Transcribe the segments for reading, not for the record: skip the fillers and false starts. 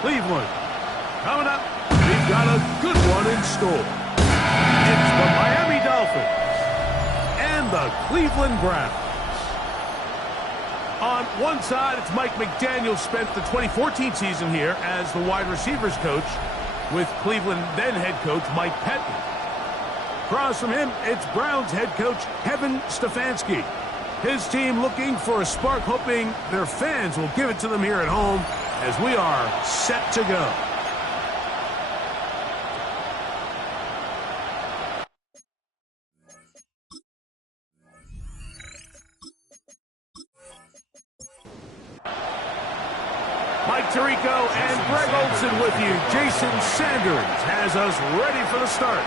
Cleveland. Coming up, we've got a good one in store. It's the Miami Dolphins and the Cleveland Browns. On one side, it's Mike McDaniel, spent the 2014 season here as the wide receivers coach with Cleveland then head coach Mike Pettin. Across from him, it's Browns head coach Kevin Stefanski. His team looking for a spark, hoping their fans will give it to them here at home as we are set to go. Mike Tirico and Greg Olson with you. Jason Sanders has us ready for the start.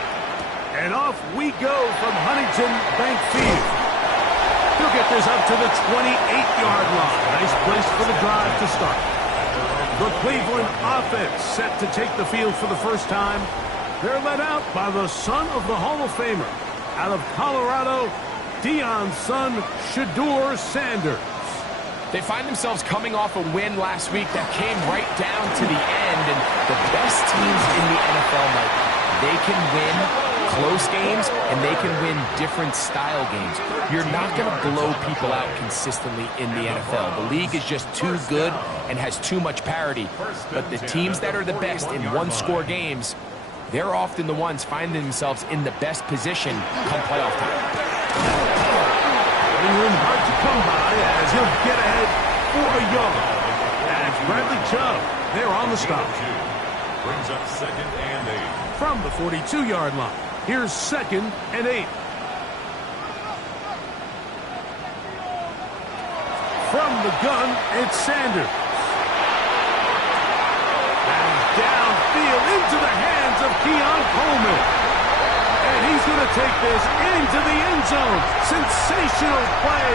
And off we go from Huntington Bank Field. He'll get this up to the 28-yard line. Nice place for the drive to start. The Cleveland offense set to take the field for the first time. They're led out by the son of the Hall of Famer. Out of Colorado, Deion's son, Shedeur Sanders. They find themselves coming off a win last week that came right down to the end, and the best teams in the NFL, Mike, they can win close games and they can win different style games. You're not going to blow people out consistently in the NFL. The league is just too good and has too much parity. But the teams that are the best in one-score games, they're often the ones finding themselves in the best position come playoff time. Room hard to come by as he'll get ahead for a yard. That's Bradley Chubb. They're on the stop. Brings up 2nd and 8. From the 42-yard line, here's 2nd and 8. From the gun, it's Sanders. And downfield into the hands of Keon Coleman. And he's going to take this into the end zone. Sensational play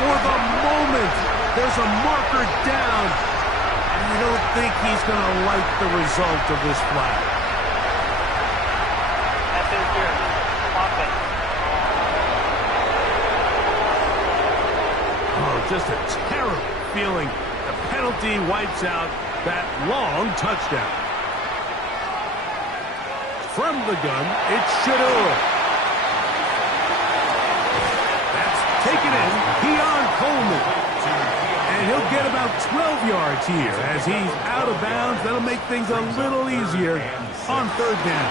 for the moment. There's a marker down. And I don't think he's going to like the result of this flag. That's interference. Offense. Oh, just a terrible feeling. The penalty wipes out that long touchdown. From the gun, it's Shedeur. That's taken in, Keon Coleman. And he'll get about 12 yards here as he's out of bounds. That'll make things a little easier on 3rd down.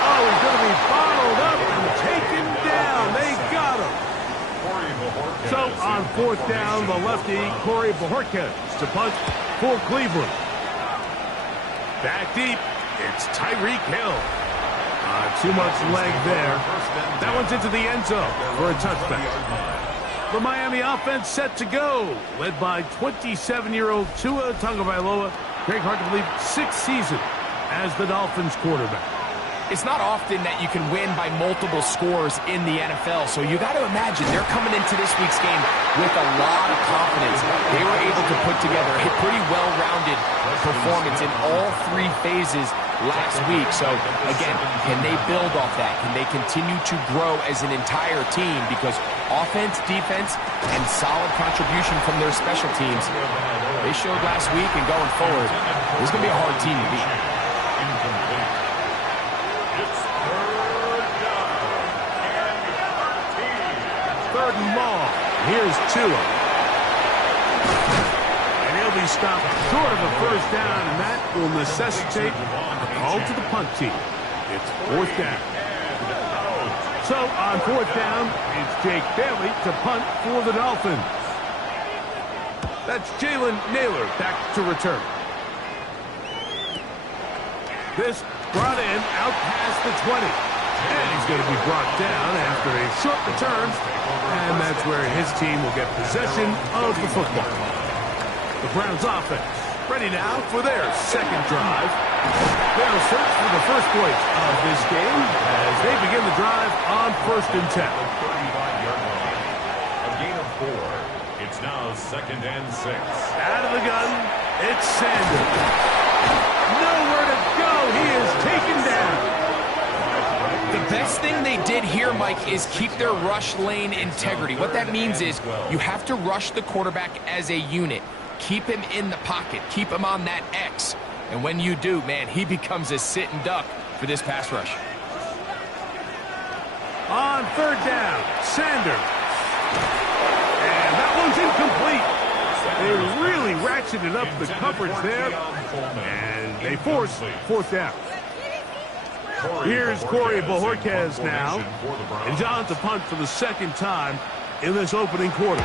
Oh, he's going to be bottled up and taken down. They got him. So on 4th down, the lefty, Corey Bojorquez to punt for Cleveland. Back deep. It's Tyreek Hill. Too much leg there. That one's into the end zone for a touchback. The Miami offense set to go, led by 27-year-old Tua Tagovailoa. Greg, hard to believe, 6th season as the Dolphins quarterback. It's not often that you can win by multiple scores in the NFL, so you got to imagine they're coming into this week's game with a lot of confidence. They were able to put together a pretty well-rounded performance in all 3 phases last week. So, again, can they build off that? Can they continue to grow as an entire team? Because offense, defense, and solid contribution from their special teams, they showed last week, and going forward, this is going to be a hard team to beat. Third and long. Here's Tua. And he'll be stopped short of a first down, and that will necessitate a call to the punt team. It's 4th down. So on 4th down, it's Jake Bailey to punt for the Dolphins. That's Jalen Naylor back to return. This brought in out past the 20. And he's going to be brought down after a short return. And that's where his team will get possession of the football. The Browns offense ready now for their 2nd drive. They'll search for the first points of this game as they begin the drive on 1st and 10. A gain of 4. It's now 2nd and 6. Out of the gun, it's Sanders. Nowhere to go. He is taken down. The best thing they did here, Mike, is keep their rush lane integrity. What that means is you have to rush the quarterback as a unit. Keep him in the pocket. Keep him on that X. And when you do, man, he becomes a sitting duck for this pass rush. On third down, Sanders. And that one's incomplete. They really ratcheted up the coverage there, and they force fourth down. Here's Corey Bojorquez now, and John's a punt for the second time in this opening quarter.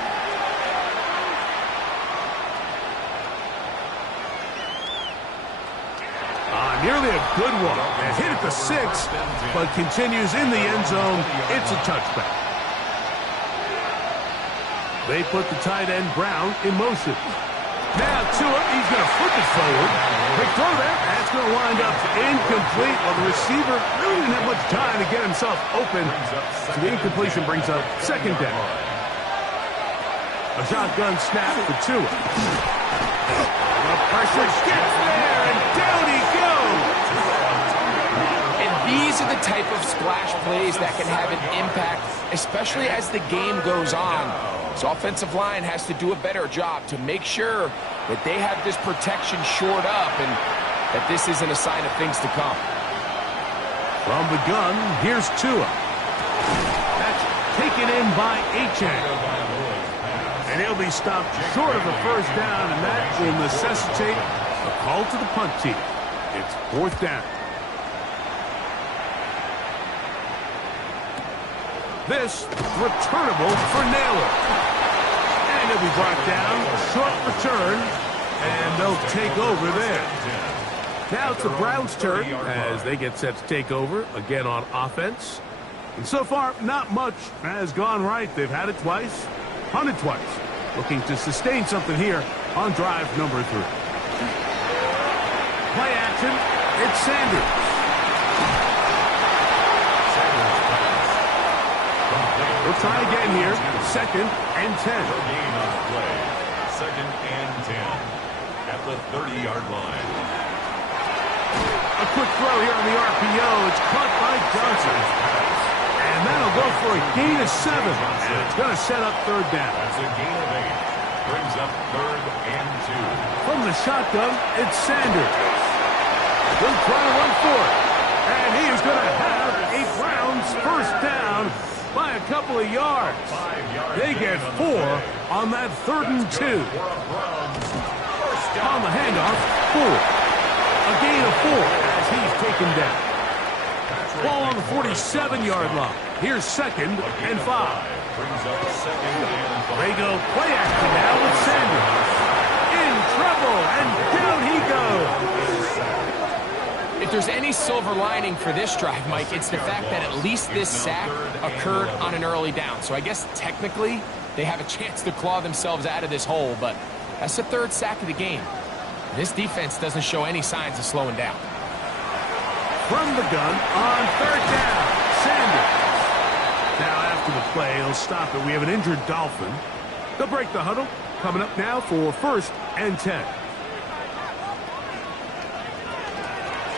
Nearly a good one. And hit at the 6, but continues in the end zone. It's a touchback. They put the tight end Brown in motion. Now to it. He's going to flip it forward. Big throw there. That's going to wind up incomplete. Well, the receiver really didn't have much time to get himself open. So the incompletion brings up second down. A shotgun snap for Tua. The pressure gets there, and down he goes. And these are the type of splash plays that can have an impact, especially as the game goes on. So offensive line has to do a better job to make sure that they have this protection shored up and that this isn't a sign of things to come. From the gun, here's Tua. That's taken in by Achane. And he'll be stopped short of the first down, and that will necessitate a call to the punt team. It's fourth down. This returnable for Naylor. And he'll be brought down, short return, and they'll take over there. Now it's the Browns' turn as they get set to take over again on offense. And so far, not much has gone right. They've had it twice. Punted twice. Looking to sustain something here on drive number 3. Play action. It's Sanders. We'll try again here. Second and 10. Gain on play. Second and 10 at the 30-yard line. A quick throw here on the RPO. It's caught by Johnson. And that'll go for a gain of 7. And it's going to set up third down. That's a gain of 8. Brings up third and 2. From the shotgun, it's Sanders. He'll try to run for it. And he is going to have a Browns first down by a couple of yards. They get 4 on that third and 2. On the handoff, 4. A gain of 4 as he's taken down. Ball on the 47-yard line. Here's second and 5. They go play action now with Sanders. In trouble, and down he goes. If there's any silver lining for this drive, Mike, it's the fact that at least this sack occurred on an early down. So I guess technically they have a chance to claw themselves out of this hole, but that's the third sack of the game. This defense doesn't show any signs of slowing down. From the gun on third down, Sanders. Now after the play, he'll stop it. We have an injured Dolphin. They'll break the huddle. Coming up now for first and 10.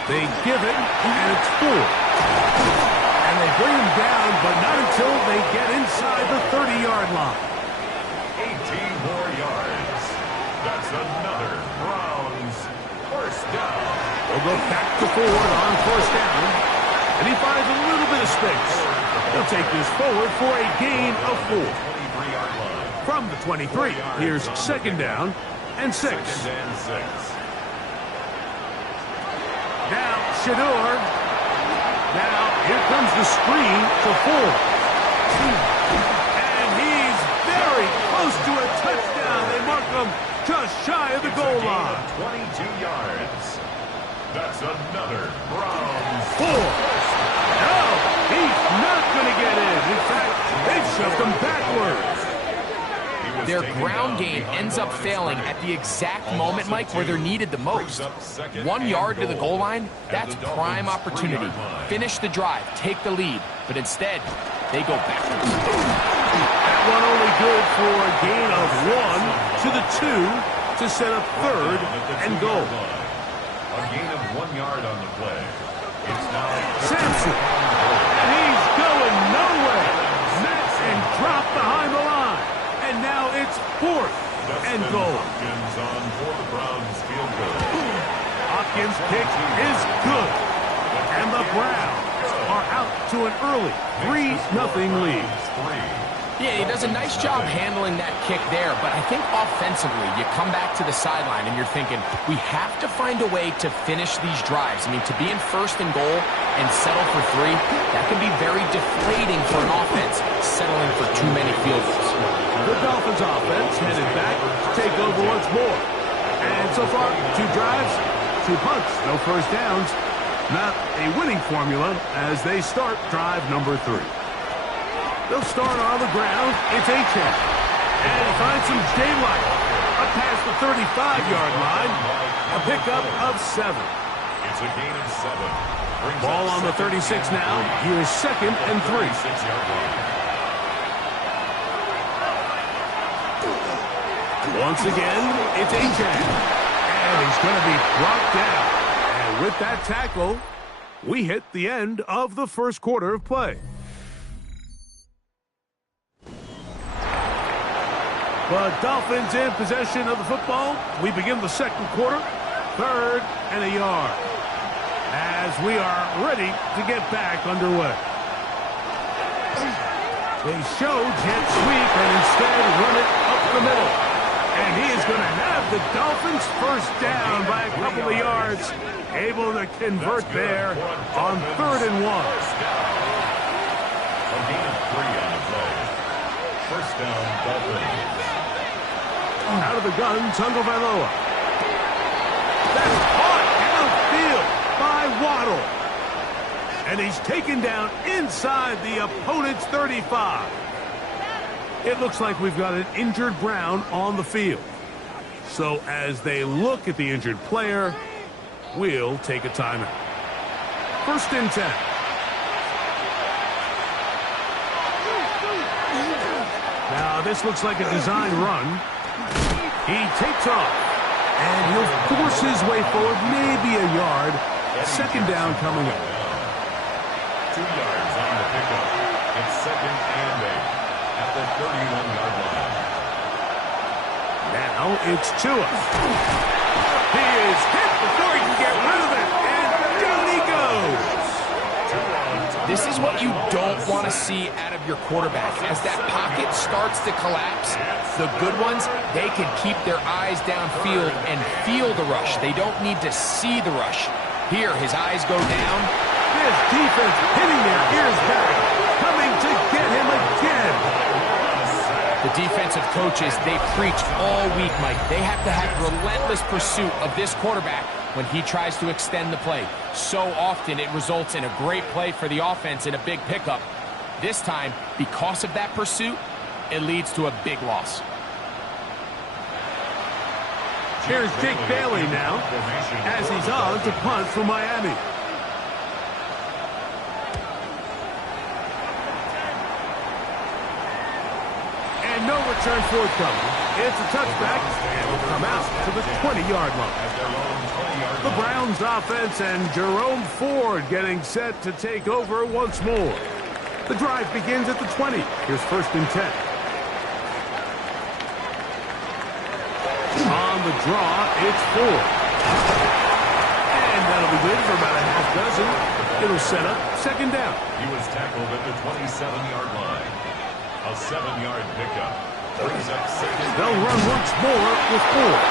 They give it, and it's 4. And they bring him down, but not until they get inside the 30-yard line. 18 more yards. That's another Browns first down. They'll go back to forward on first down, and he finds a little bit of space. He'll take this forward for a gain of 4. From the 23, here's second down and 6. Now Shador. Now here comes the screen to 4. And he's very close to a touchdown. They mark him just shy of the goal line. 22 yards. That's another Browns 4. No, he's not going to get in. In fact, they've shoved him backwards. Their ground game ends up failing at the exact moment, Mike, where they're needed the most. 1 yard to the goal line, that's prime opportunity. Finish the drive, take the lead, but instead, they go backwards. That one only good for a gain of 1 to the 2 to set up third and goal. A gain of 1 yard on the play. It's now Sampson. And he's going nowhere. Met and dropped behind the line. And now it's fourth and goal. Hopkins on for the Browns field goal. Hopkins' kick is good. And the Browns are out to an early 3-0 lead. Yeah, he does a nice job handling that kick there, but I think offensively, you come back to the sideline and you're thinking, we have to find a way to finish these drives. I mean, to be in first and goal and settle for 3, that can be very deflating for an offense, settling for too many field goals. The Dolphins offense headed back to take over once more. And so far, 2 drives, 2 punts, no first downs. Not a winning formula as they start drive number 3. They'll start on the ground. It's Achane. And he finds some daylight. Up past the 35-yard line. A pickup of 7. It's a gain of 7. Ball on the 36 now. Here's 2nd and 3. 36-yard line. Once again, it's Achane. And he's going to be brought down. And with that tackle, we hit the end of the first quarter of play. The Dolphins in possession of the football. We begin the second quarter. 3rd and a yard. As we are ready to get back underway. They show jet sweep and instead run it up the middle. And he is going to have the Dolphins first down by a couple of yards. Able to convert there on 3rd and 1. A gain of 3 on the play. First down, Dolphins. Out of the gun, Tagovailoa. That's caught downfield by Waddle. And he's taken down inside the opponent's 35. It looks like we've got an injured Brown on the field. So as they look at the injured player, we'll take a timeout. 1st and 10. Now this looks like a design run. He takes off, and he'll force his way forward, maybe a yard. 2nd down coming up. 2 yards on the pickup. It's 2nd and 8 at the 31-yard line. Now it's Tua. He is hit before he can get rid of it, and down he goes. This is what you don't want to see out of your quarterback. As that pocket starts to collapse, the good ones, they can keep their eyes downfield and feel the rush. They don't need to see the rush. Here, his eyes go down. This defense hitting their ears back, coming to get him again. The defensive coaches, they preach all week, Mike. They have to have relentless pursuit of this quarterback when he tries to extend the play. So often it results in a great play for the offense and a big pickup. This time, because of that pursuit, it leads to a big loss. Here's Jake Bailey now, as he's on to punt for Miami. And no return forthcoming. It's a touchback, and will come out to the 20-yard line. The Browns offense and Jerome Ford getting set to take over once more. The drive begins at the 20. Here's 1st and 10. On the draw, it's Ford. And that'll be good for about a half dozen. It'll set up 2nd down. He was tackled at the 27-yard line. A 7-yard pickup. Brings up 2nd. They'll run once more with Ford.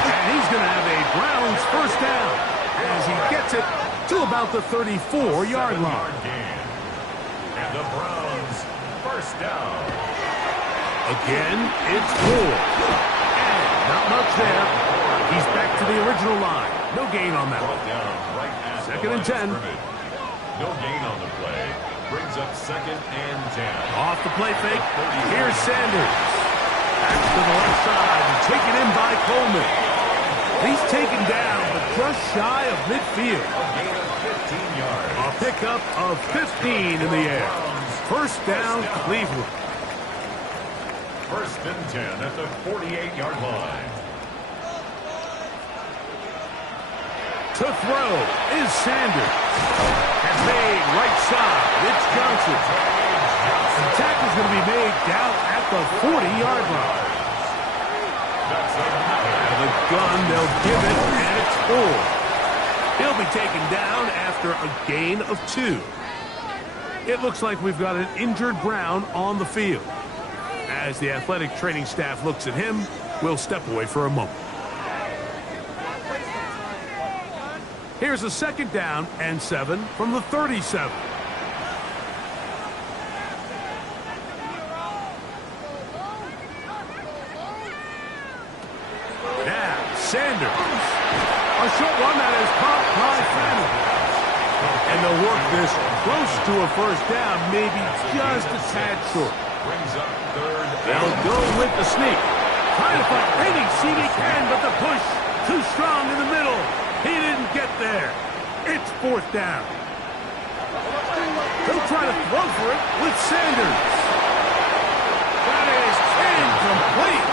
And he's going to have a Browns first down as he gets it to about the 34-yard line. And the Browns first down. Again, it's Ford. And not much there. He's back to the original line. No gain on that. Down right at 2nd and 10. No gain on the play. Brings up 2nd and 10. Off the play fake. Here's Sanders. Back to the left side and taken in by Coleman. He's taken down, but just shy of midfield. A gain of 15 yards. A pickup of 15 in the air. First down, Cleveland. 1st and 10 at the 48-yard line. To throw is Sanders. And made right side. It's Johnson. The tackle's going to be made down at the 40-yard line. Out of the gun, they'll give it, and it's full. He'll be taken down after a gain of 2. It looks like we've got an injured Brown on the field. As the athletic training staff looks at him, we'll step away for a moment. Here's a 2nd down and 7 from the 37. Now, Sanders. A short one that is caught by Family. And they'll work this close to a 1st down, maybe just a tad short. Brings up 3rd. They'll go with the sneak. Trying to find any seam he can, but the push too strong in the middle. He didn't get there. It's 4th down. He'll try to throw for it with Sanders. That is incomplete.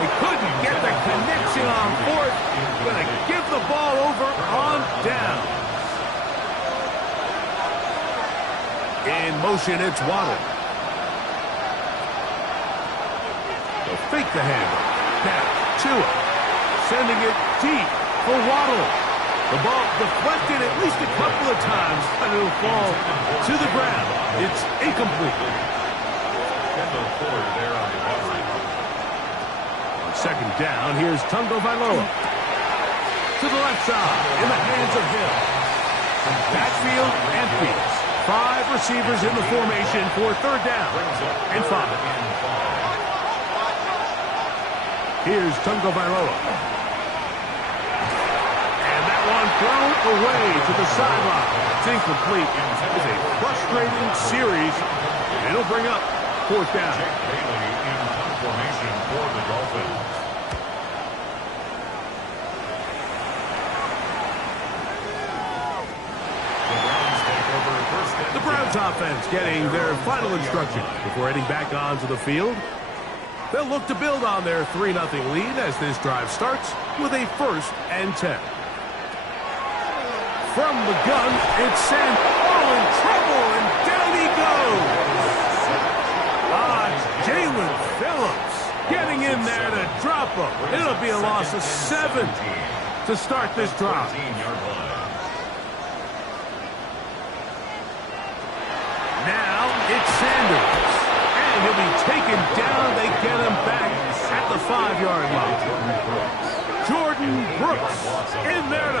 He couldn't get the connection on 4th. Going to give the ball over on down. In motion, it's Waddle. They'll fake the handoff. Now, Tua sending it deep for Waddle. The ball deflected at least a couple of times, but it'll fall to the ground. It's incomplete. Kendall Ford there on the recovery. On 2nd down, here's Tungo Vailoa. To the left side, in the hands of Hill. Backfield empty. 5 receivers in the formation for 3rd down and 5. Here's Tungo Vailoa. And that one thrown away to the sideline. It's incomplete. It's a frustrating series. And it'll bring up 4th down. Bailey in formation for the Dolphins. The Browns offense getting their final instructions before heading back onto the field. They'll look to build on their 3-0 lead as this drive starts with a 1st and 10. From the gun, it's Sanders. Oh, in trouble, and down he goes. Jalen Phillips getting in there to drop him. It'll be a loss of 7 to start this drive. Now it's Sanders. And he'll be taken down. They get him back at the 5-yard line. Jordan Brooks in there to